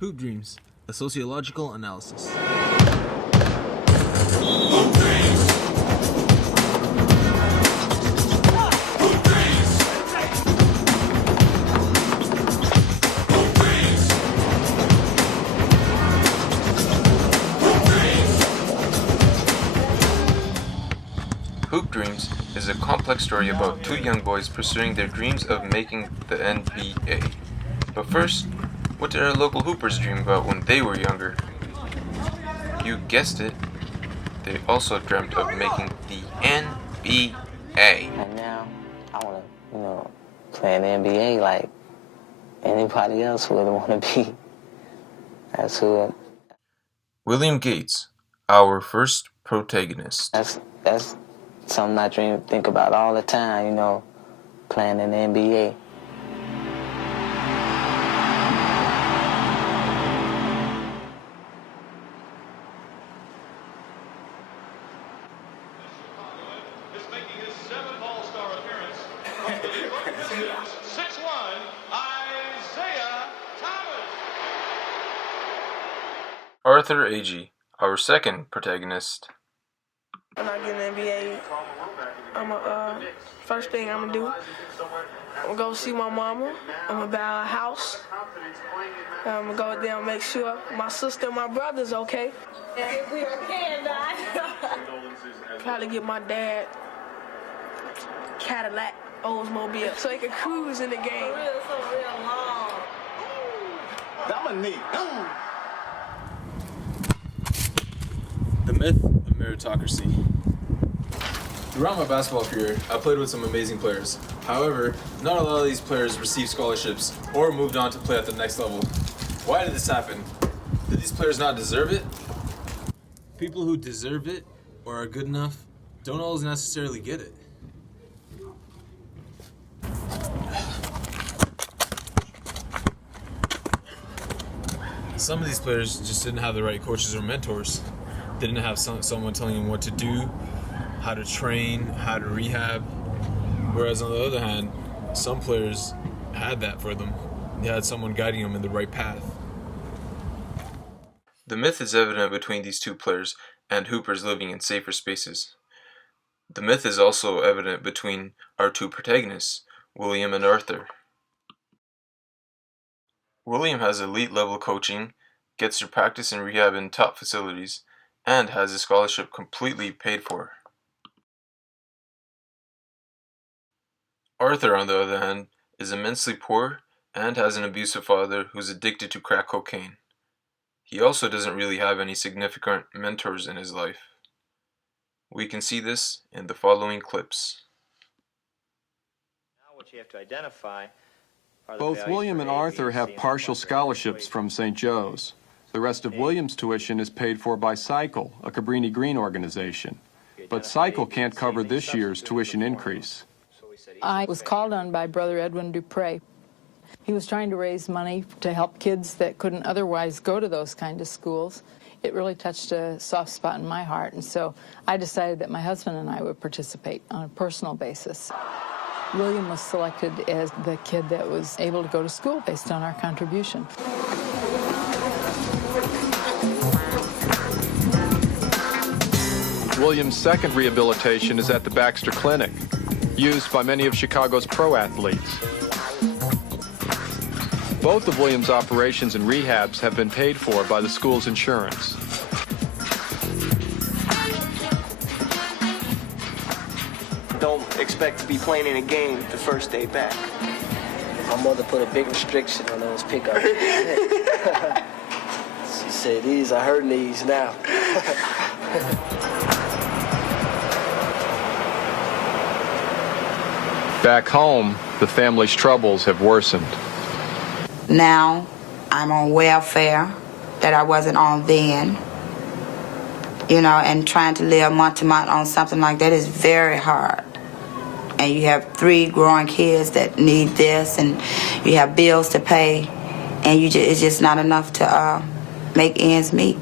Hoop Dreams, a sociological analysis. Hoop Dreams is a complex story about two young boys pursuing their dreams of making the NBA. But first, what did our local hoopers dream about when they were younger? You guessed it, they also dreamt of making the NBA. And now, I want to, play in the NBA like anybody else would want to be. That's who. William Gates, our first protagonist. That's something I think about all the time, playing in the NBA. Is making his 7th All-Star appearance from the Detroit Pistons, 6'1", Isaiah Thomas. Arthur Agee, our second protagonist. When I get in the NBA, first thing I'm gonna do, I'm gonna go see my mama. I'm gonna buy a house. I'm gonna go there and make sure my sister and my brother's okay. If we can, probably get my dad Cadillac Oldsmobile so he can cruise in the game. Real long. Dominique. The myth of meritocracy. Throughout my basketball career, I played with some amazing players. However, not a lot of these players received scholarships or moved on to play at the next level. Why did this happen? Did these players not deserve it? People who deserve it or are good enough don't always necessarily get it. Some of these players just didn't have the right coaches or mentors. They didn't have someone telling them what to do, how to train, how to rehab. Whereas on the other hand, some players had that for them. They had someone guiding them in the right path. The myth is evident between these two players and hoopers living in safer spaces. The myth is also evident between our two protagonists, William and Arthur. William has elite level coaching, gets to practice and rehab in top facilities, and has his scholarship completely paid for. Arthur, on the other hand, is immensely poor and has an abusive father who's addicted to crack cocaine. He also doesn't really have any significant mentors in his life. We can see this in the following clips. Now what you have to identify are the Both values William for and A, B, Arthur and C have in partial the scholarships equation. from St. Joe's. The rest of William's tuition is paid for by Cycle, a Cabrini Green organization. But Cycle can't cover this year's tuition increase. I was called on by Brother Edwin Dupre. He was trying to raise money to help kids that couldn't otherwise go to those kind of schools. It really touched a soft spot in my heart, and so I decided that my husband and I would participate on a personal basis. William was selected as the kid that was able to go to school based on our contribution. William's second rehabilitation is at the Baxter Clinic, used by many of Chicago's pro athletes. Both of William's operations and rehabs have been paid for by the school's insurance. Don't expect to be playing in a game the first day back. My mother put a big restriction on those pickups. She said, these are her knees now. Back home, the family's troubles have worsened. Now I'm on welfare that I wasn't on then. And trying to live month to month on something like that is very hard. And you have 3 growing kids that need this, and you have bills to pay, and it's just not enough to make ends meet.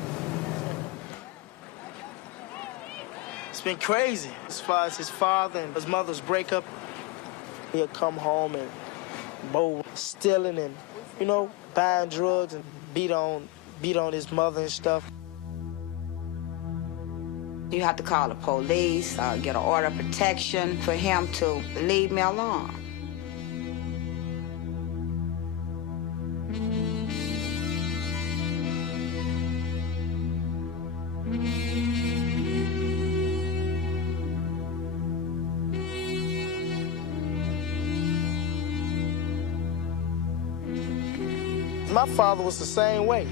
It's been crazy. As far as his father and his mother's breakup, he'll come home and bowl stealing and you know, buying drugs and beat on his mother and stuff. You have to call the police, get an order of protection for him to leave me alone. My father was the same way.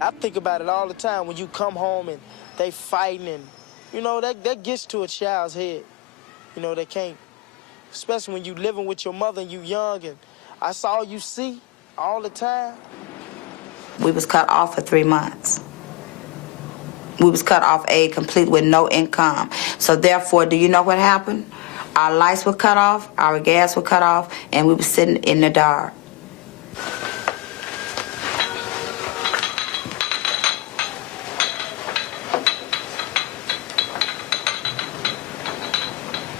I think about it all the time when you come home and they fighting and, you know, that gets to a child's head. You know, they can't, especially when you living with your mother and you young and that's all you see all the time. We was cut off for 3 months. We was cut off aid complete with no income. So therefore, do you know what happened? Our lights were cut off, our gas were cut off, and we were sitting in the dark.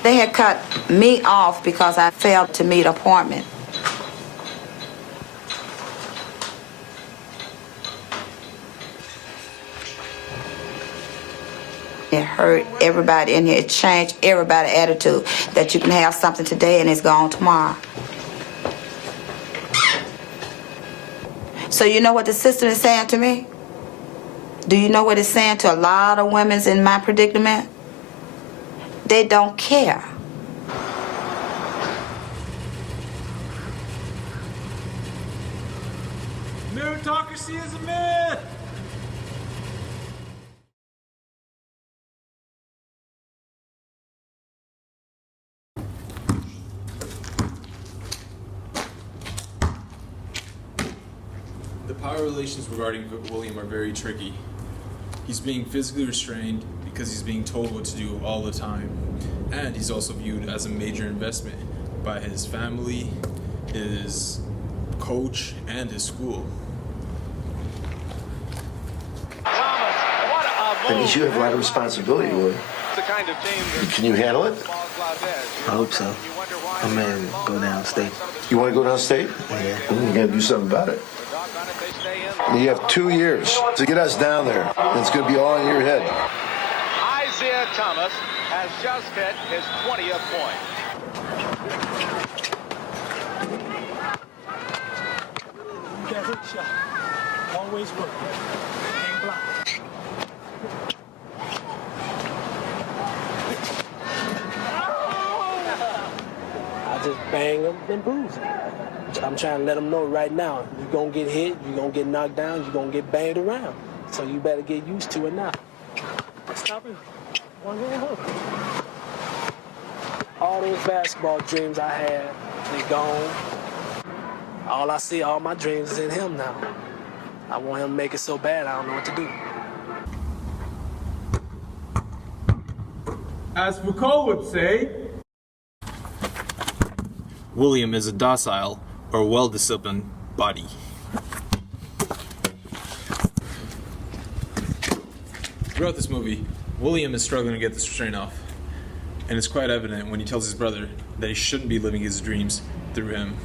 They had cut me off because I failed to meet an appointment. It hurt everybody in here. It changed everybody's attitude that you can have something today and it's gone tomorrow. So you know what the system is saying to me? Do you know what it's saying to a lot of women in my predicament? They don't care. Meritocracy is a myth! The power relations regarding William are very tricky. He's being physically restrained because he's being told what to do all the time. And he's also viewed as a major investment by his family, his coach, and his school. I guess you have a lot of responsibility, Willie. Can you handle it? I hope so. I'm ready to go downstate. You want to go downstate? Yeah. You got to do something about it. You have 2 years to get us down there. And it's going to be all in your head. Isaiah Thomas has just hit his 20th point. That hook shot always work. Can't block. I just bang them and bruise them. I'm trying to let them know right now, you're going to get hit, you're going to get knocked down, you're going to get banged around. So you better get used to it now. Stop it. One little hook. All those basketball dreams I had, they gone. All I see, all my dreams is in him now. I want him to make it so bad, I don't know what to do. As Foucault would say, William is a docile or well-disciplined body. Throughout this movie, William is struggling to get this restraint off, and it's quite evident when he tells his brother that he shouldn't be living his dreams through him.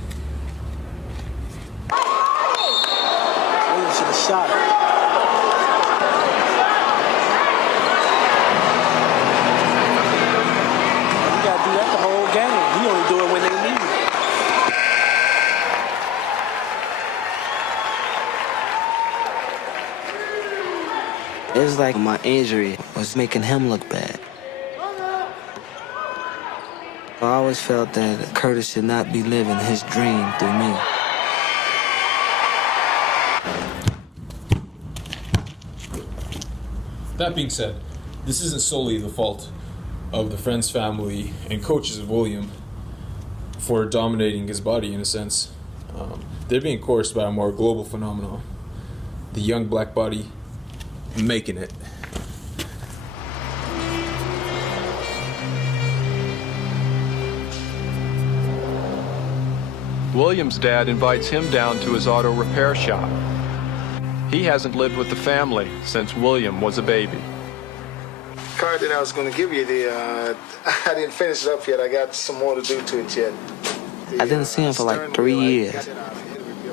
William should have shot him. You gotta do that the whole game. We only do it when they need it. It was like my injury was making him look bad. I always felt that Curtis should not be living his dream through me. That being said, this isn't solely the fault of the friends, family, and coaches of William for dominating his body in a sense. They're being coerced by a more global phenomenon. The young black body making it. William's dad invites him down to his auto repair shop. He hasn't lived with the family since William was a baby. Card that I was going to give you, I didn't finish it up yet. I got some more to do to it yet. I didn't see him for like 3 years.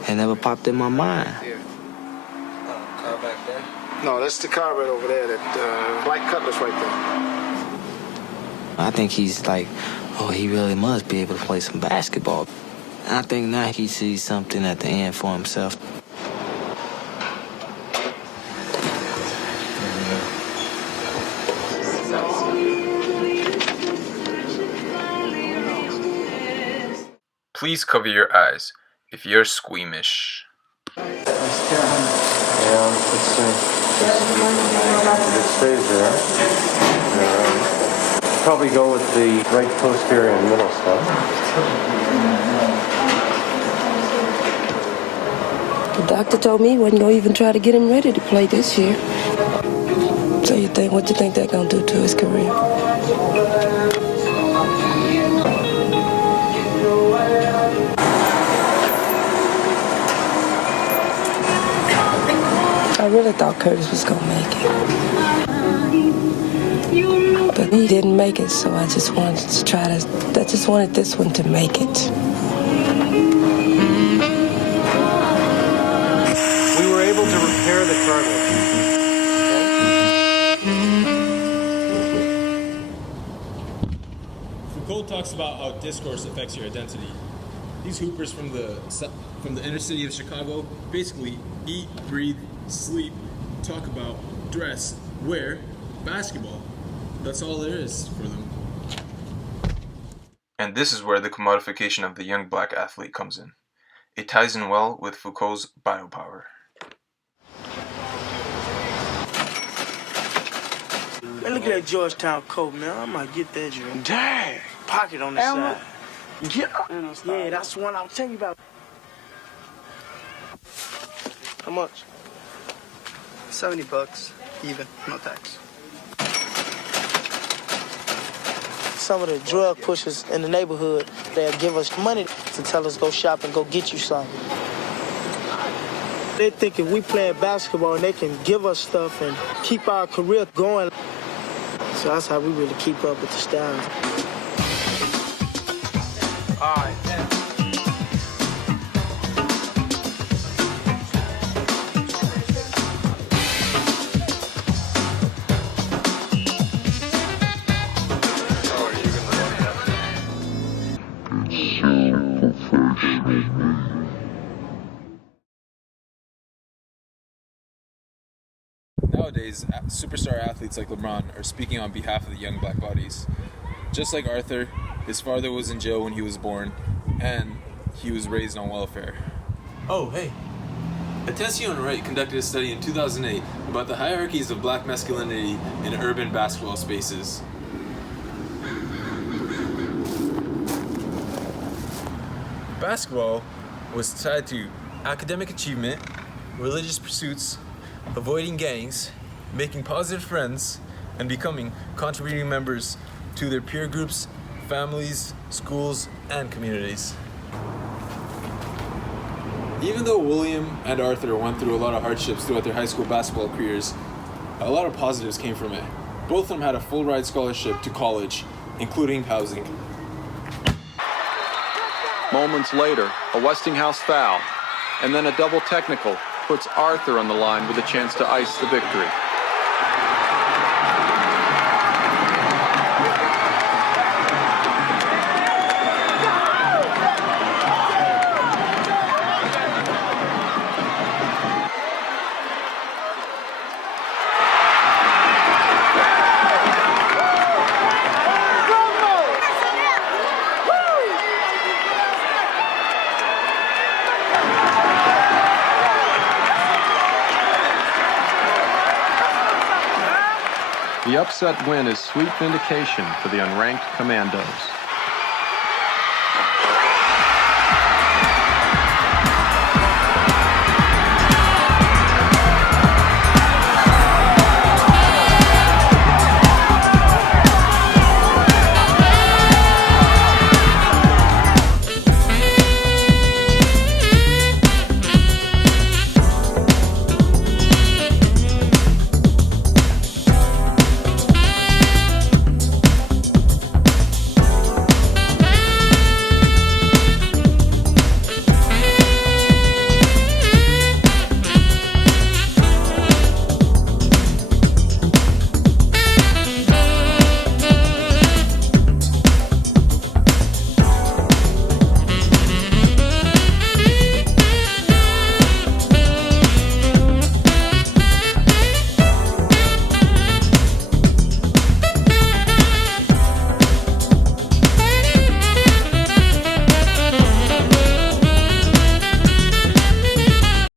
It never popped in my mind. Car back there? No, that's the car right over there, that black Cutlass right there. I think he's like, oh, he really must be able to play some basketball. I think now he sees something at the end for himself. Please cover your eyes if you're squeamish. Yeah, let's see. If it stays there, probably go with the right posterior and middle stuff. The doctor told me he wasn't going to even try to get him ready to play this year. So what you think they're going to do to his career? I really thought Curtis was going to make it. But he didn't make it, so I just wanted this one to make it. We were able to repair the cartilage. Foucault talks about how discourse affects your identity. These hoopers from the inner city of Chicago basically eat, breathe, sleep, talk about, dress, wear, basketball. That's all there is for them. And this is where the commodification of the young black athlete comes in. It ties in well with Foucault's biopower. Man, look at that Georgetown coat, man. I might get that joint. Dang. Pocket on the side. Yeah, that's the one I was telling you about. How much? $70, even, no tax. Some of the drug pushers in the neighborhood, they'll give us money to tell us go shop and go get you something. They think if we playing basketball and they can give us stuff and keep our career going. So that's how we really keep up with the style. All right. Nowadays, superstar athletes like LeBron are speaking on behalf of the young black bodies. Just like Arthur, his father was in jail when he was born, and he was raised on welfare. Oh, hey. Attention Wright conducted a study in 2008 about the hierarchies of black masculinity in urban basketball spaces. Basketball was tied to academic achievement, religious pursuits, avoiding gangs, making positive friends, and becoming contributing members to their peer groups, families, schools, and communities. Even though William and Arthur went through a lot of hardships throughout their high school basketball careers, a lot of positives came from it. Both of them had a full ride scholarship to college, including housing. Moments later, a Westinghouse foul, and then a double technical puts Arthur on the line with a chance to ice the victory. The upset win is sweet vindication for the unranked Commandos.